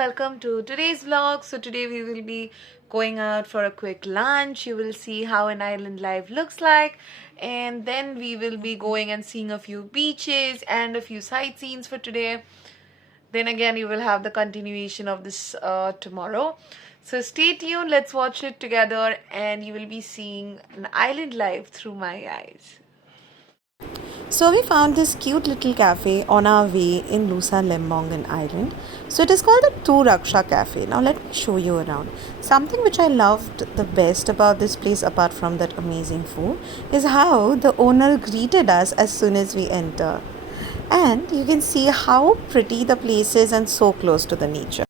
welcome to today's vlog. So today we will be going out for a quick lunch. You will see how an island life looks like, and then we will be going and seeing a few beaches and a few sightseeings for today. Then again you will have the continuation of this tomorrow. So stay tuned, let's watch it together, and you will be seeing an island life through my eyes. So we found this cute little cafe on our way in Nusa Lembongnan Island. So it is called the Tu Raksha Cafe. Now let me show you around. Something which I loved the best about this place, apart from that amazing food, is how the owner greeted us as soon as we enter. And you can see how pretty the place is and so close to the nature.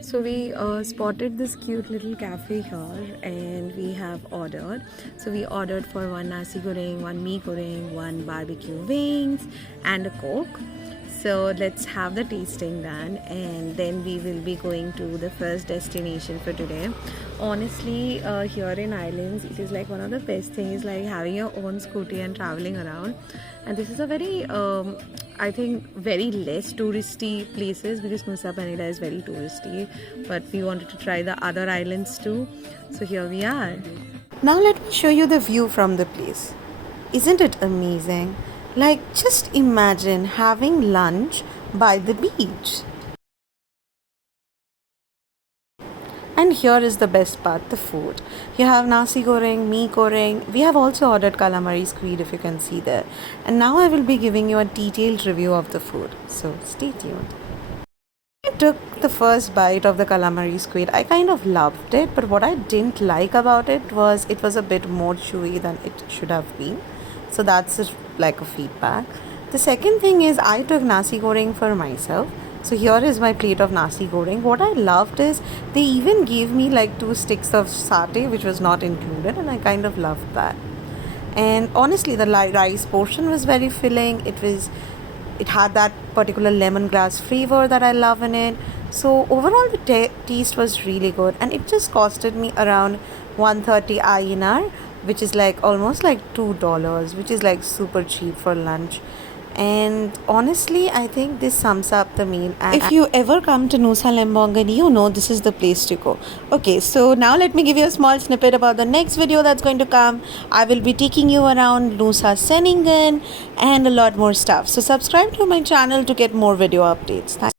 So we spotted this cute little cafe here and we have ordered. So we ordered for one nasi goreng, one mee goreng, one barbecue wings and a coke. So let's have the tasting done, and then we will be going to the first destination for today. Honestly, here in islands, it is like one of the best things, like having your own scooty and traveling around. And this is a very I think very less touristy places, because Nusa Penida is very touristy, but we wanted to try the other islands too. So here we are. Now let me show you the view from the place. Isn't it amazing? Like, just imagine having lunch by the beach. And here is the best part, the food. You have nasi goreng, mee goreng. We have also ordered calamari squid, if you can see there. And now I will be giving you a detailed review of the food. So stay tuned. I took the first bite of the calamari squid. I kind of loved it, but what I didn't like about it was a bit more chewy than it should have been. So that's like a feedback. The second thing is I took nasi goreng for myself. So here is my plate of nasi goreng. What I loved is they even gave me like 2 sticks of satay, which was not included, and I kind of loved that. And honestly, the rice portion was very filling. It had that particular lemongrass flavor that I love in it. So overall the taste was really good, and it just costed me around 130 INR, which is like almost like $2, which is like super cheap for lunch. And honestly, I think this sums up the meal. And if you ever come to Nusa Lembongnan, you know this is the place to go. Okay, so now let me give you a small snippet about the next video that's going to come. I will be taking you around Nusa Lembongnan and a lot more stuff. So subscribe to my channel to get more video updates.